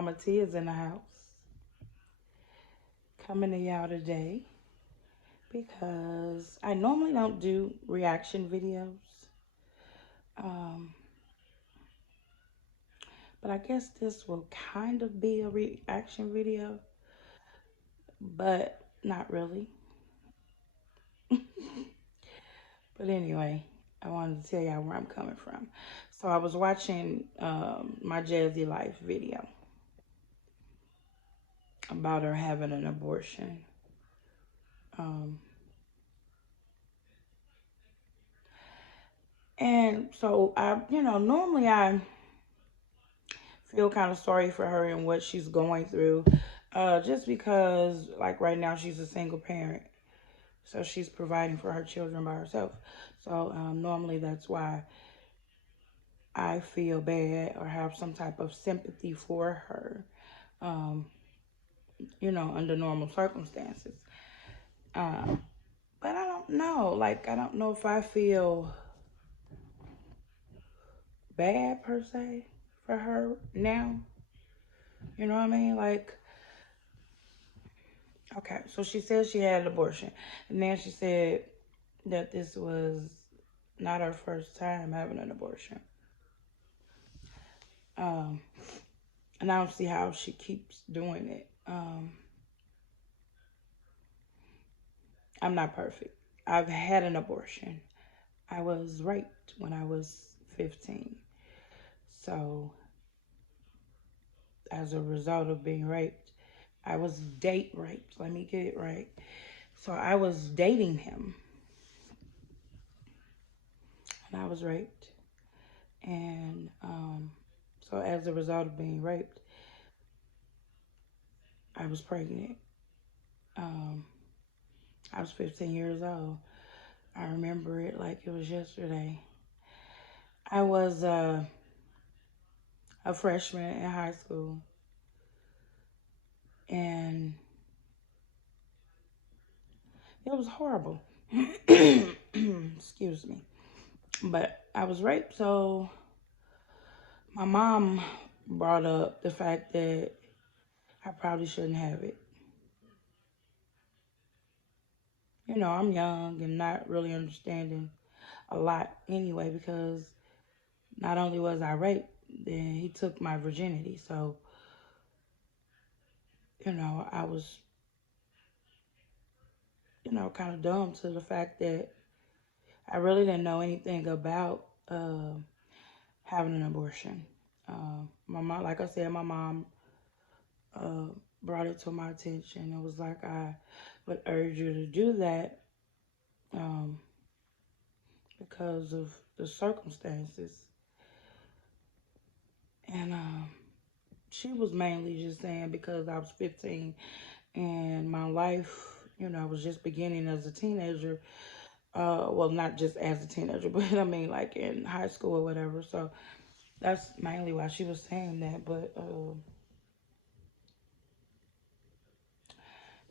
Mama T is in the house. Coming to y'all today because I normally don't do reaction videos. Um, but I guess this will kind of be a reaction video, but not really. But anyway, I wanted to tell y'all where I'm coming from. So I was watching my Jazzy Life video about her having an abortion. Um, and so normally I feel kind of sorry for her and what she's going through, just because, like right now, she's a single parent, so she's providing for her children by herself. So normally that's why I feel bad or have some type of sympathy for her, um, under normal circumstances. But I don't know. Like, I don't know if I feel bad per se for her now. You know what I mean? Like, okay, so she said she had an abortion. And then she said that this was not her first time having an abortion. Um, and I don't see how she keeps doing it. I'm not perfect. I've had an abortion. I was raped when I was 15. So, as a result of being raped, I was date raped. Let me get it right. So, I was dating him, and I was raped. And so, as a result of being raped, I was pregnant. Um, I was 15 years old. I remember it like it was yesterday. I was a freshman in high school, and it was horrible. Excuse me. But I was raped, so my mom brought up the fact that I probably shouldn't have it. I'm young and not really understanding a lot anyway, because not only was I raped, then he took my virginity. So, I was, kind of dumb to the fact that I really didn't know anything about having an abortion. My mom, like I said, my mom uh, brought it to my attention. It was like, I would urge you to do that um, because of the circumstances. And she was mainly just saying because I was 15 and my life, was just beginning as a teenager. Well, not just as a teenager, but I mean, like in high school or whatever. So that's mainly why she was saying that. But I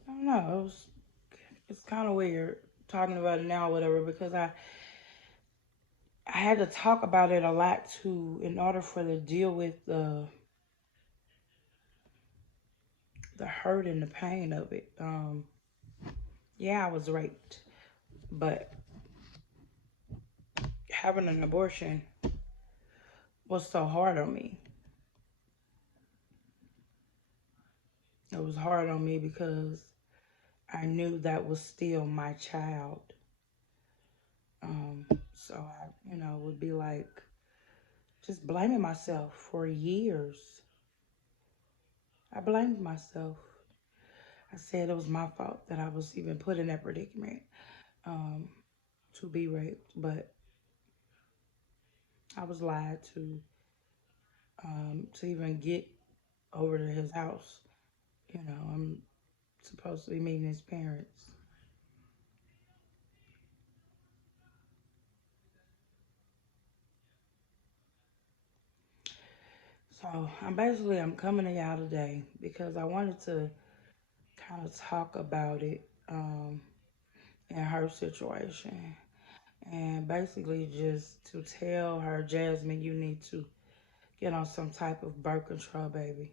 don't know. It's kind of weird talking about it now, or whatever, because I had to talk about it a lot too in order for to deal with the hurt and the pain of it. Yeah, I was raped, but having an abortion was so hard on me. It was hard on me because I knew that was still my child. So I, would be like just blaming myself for years. I blamed myself. I said it was my fault that I was even put in that predicament um, to be raped, but I was lied to even get over to his house. I'm supposed to be meeting his parents. So I'm coming to y'all today because I wanted to kind of talk about it in her situation. And basically just to tell her, Jasmine, you need to get on some type of birth control, baby.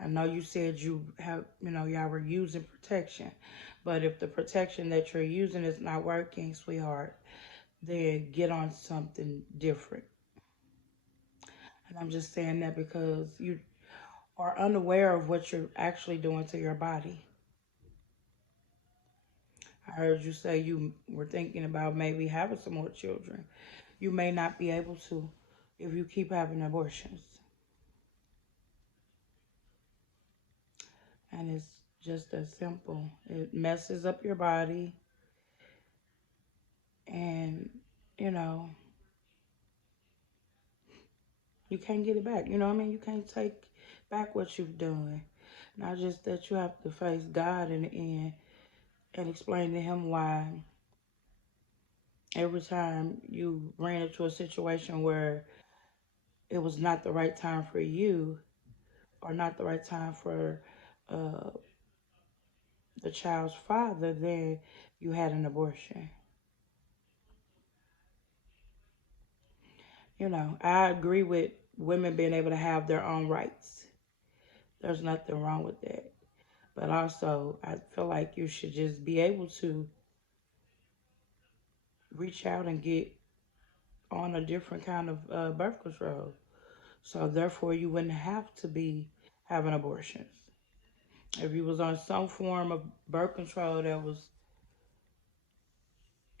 I know you said you have, y'all were using protection, but if the protection that you're using is not working, sweetheart, then get on something different. And I'm just saying that because you are unaware of what you're actually doing to your body. I heard you say you were thinking about maybe having some more children. You may not be able to if you keep having abortions. And it's just that simple. It messes up your body, and, you know, you can't get it back. You know what I mean? You can't take back what you've done. Not just that you have to face God in the end and explain to him why every time you ran into a situation where it was not the right time for you or not the right time for uh, the child's father, then you had an abortion. I agree with women being able to have their own rights. There's nothing wrong with that. But also, I feel like you should just be able to reach out and get on a different kind of birth control. So therefore, you wouldn't have to be having abortions. If you was on some form of birth control that was,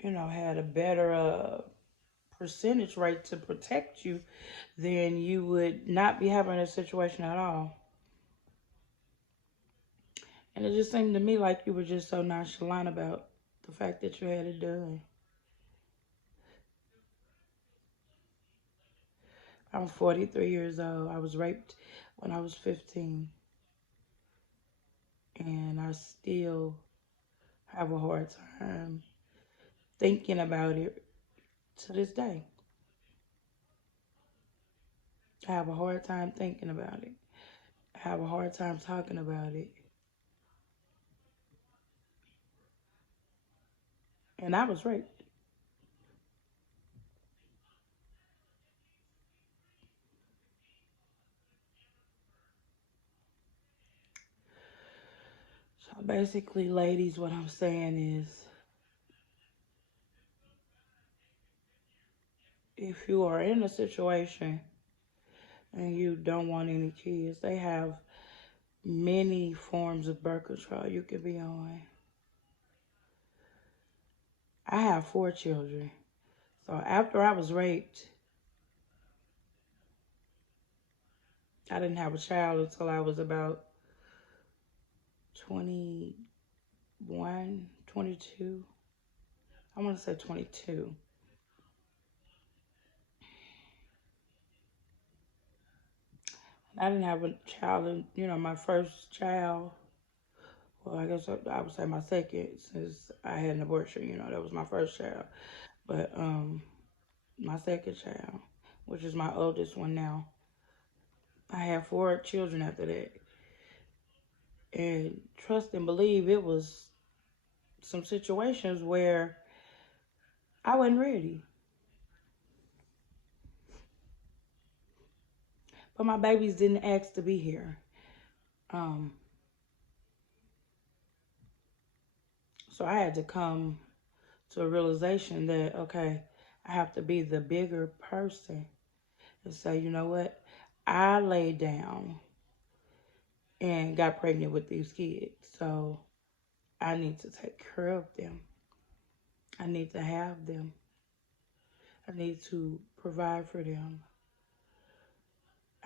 had a better percentage rate to protect you, then you would not be having a situation at all. And it just seemed to me like you were just so nonchalant about the fact that you had it done. I'm 43 years old. I was raped when I was 15. And I still have a hard time thinking about it to this day. I have a hard time thinking about it. I have a hard time talking about it. And I was raped. So basically, ladies, what I'm saying is if you are in a situation and you don't want any kids, they have many forms of birth control you can be on. I have 4 children. So after I was raped, I didn't have a child until I was about 21, 22. I want to say 22. I didn't have a child, my first child. Well, I guess I would say my second, since I had an abortion. That was my first child. But my second child, which is my oldest one now, I had 4 children after that. And trust and believe, it was some situations where I wasn't ready. But my babies didn't ask to be here. Um, so I had to come to a realization that, okay, I have to be the bigger person and say, you know what? I laid down and got pregnant with these kids. So I need to take care of them. I need to have them. I need to provide for them.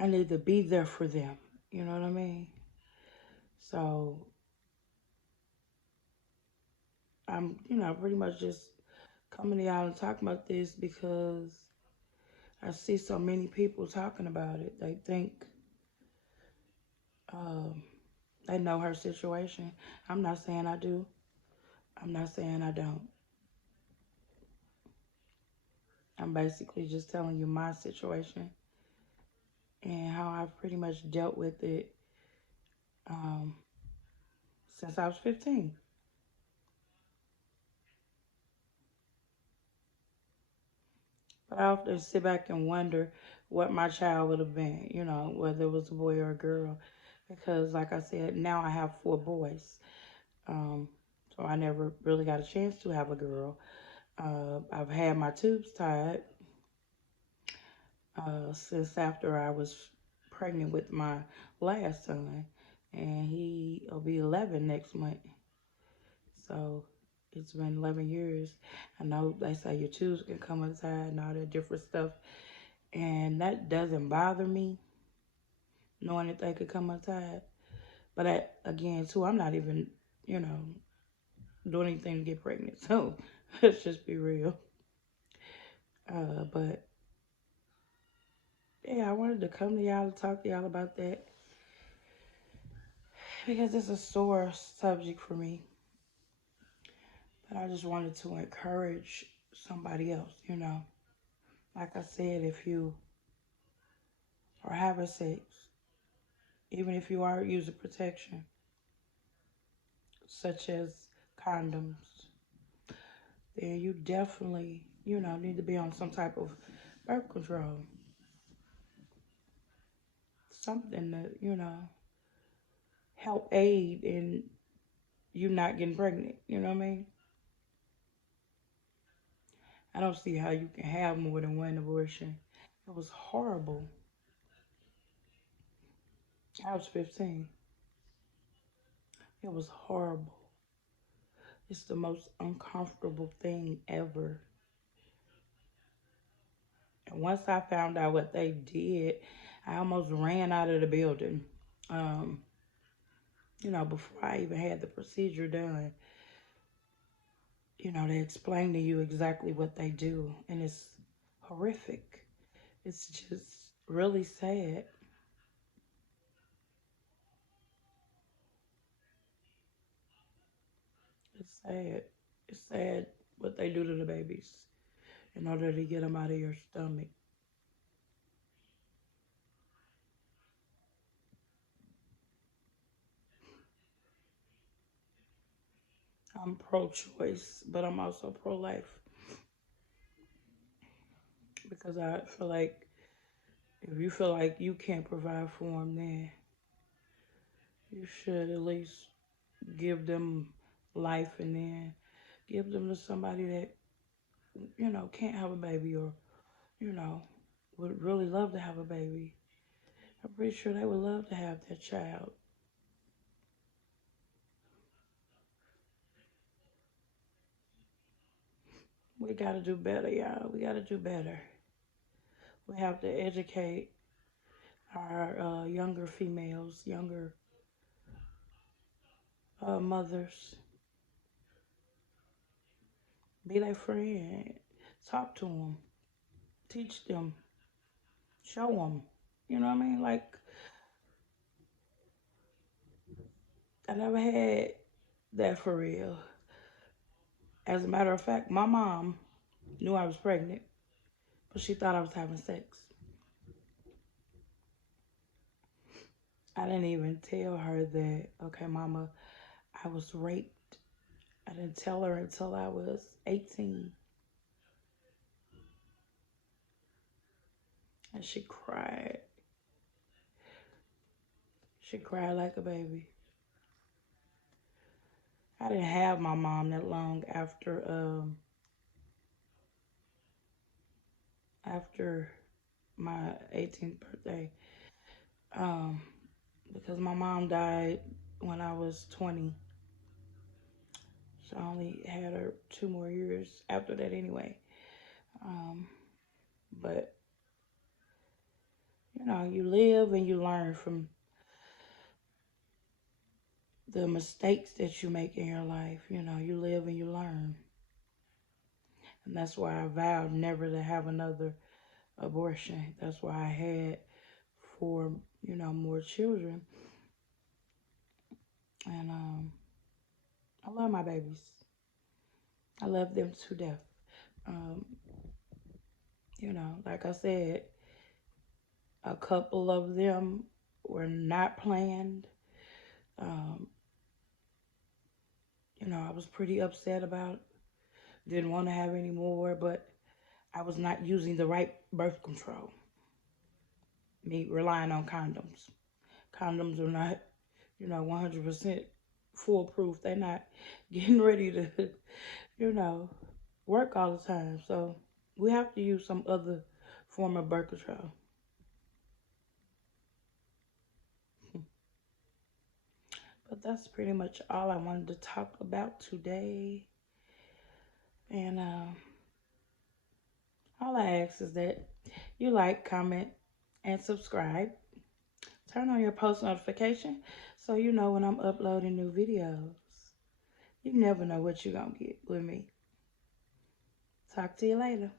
I need to be there for them. You know what I mean? So I'm, pretty much just coming out and talking about this because I see so many people talking about it. They think um, they know her situation. I'm not saying I do. I'm not saying I don't. I'm basically just telling you my situation and how I've pretty much dealt with it um, since I was 15. But I often sit back and wonder what my child would have been, whether it was a boy or a girl. because, like I said, now I have 4 boys. Um, so I never really got a chance to have a girl. I've had my tubes tied since after I was pregnant with my last son, and he'll be 11 next month. So it's been 11 years. I know they say your tubes can come untied and all that different stuff, and that doesn't bother me, knowing that they could come untied. But again, too, I'm not even, you know, doing anything to get pregnant. So let's just be real. But yeah, I wanted to come to y'all and talk to y'all about that because it's a sore subject for me. But I just wanted to encourage somebody else, you know. Like I said, if you are having sex, even if you are using protection, such as condoms, then you definitely, you know, need to be on some type of birth control. Something that, you know, help aid in you not getting pregnant. You know what I mean? I don't see how you can have more than one abortion. It was horrible. I was 15. It was horrible. It's the most uncomfortable thing ever. And once I found out what they did, I almost ran out of the building. Um, you know, before I even had the procedure done, you know, they explain to you exactly what they do, and it's horrific. It's just really sad. It's sad. It's sad what they do to the babies in order to get them out of your stomach. I'm pro-choice, but I'm also pro-life because I feel like if you feel like you can't provide for them, then you should at least give them life and then give them to somebody that, you know, can't have a baby or, you know, would really love to have a baby. I'm pretty sure they would love to have that child. We got to do better, y'all. We got to do better. We have to educate our younger females, younger mothers. Be their friend. Talk to them. Teach them. Show them. You know what I mean? Like, I never had that for real. As a matter of fact, my mom knew I was pregnant, but she thought I was having sex. I didn't even tell her that, okay, mama, I was raped. I didn't tell her until I was 18. And she cried. She cried like a baby. I didn't have my mom that long after my 18th birthday. Um, because my mom died when I was 20. So I only had her 2 more years after that anyway. Um, but you know, you live and you learn from the mistakes that you make in your life. You know, you live and you learn. And that's why I vowed never to have another abortion. That's why I had 4, you know, more children. And I love my babies. I love them to death. Um, you know, like I said, a couple of them were not planned. Um, you know, I was pretty upset about it. Didn't want to have any more, but I was not using the right birth control. Me relying on condoms. Condoms are not, 100% foolproof. They're not getting ready to, you know, work all the time. So we have to use some other form of birth control. But that's pretty much all I wanted to talk about today. And all I ask is that you like, comment, and subscribe. Turn on your post notification so you know when I'm uploading new videos. You never know what you're going to get with me. Talk to you later.